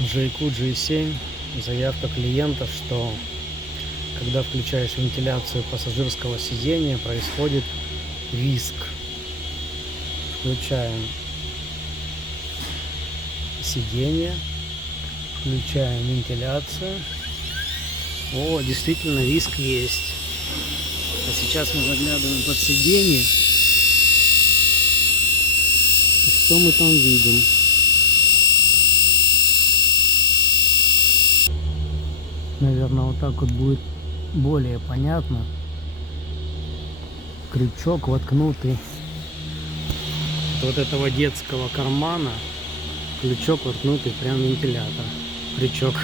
Jayco J7, заявка клиента, что когда включаешь вентиляцию пассажирского сидения, происходит визг. Включаем сиденье, включаем вентиляцию. О, действительно визг есть. А сейчас мы заглядываем под сиденье. И что мы там видим? Наверное, вот так вот будет более понятно. Крючок воткнутый вот этого детского кармана. Крючок воткнутый прям в вентилятор. Крючок.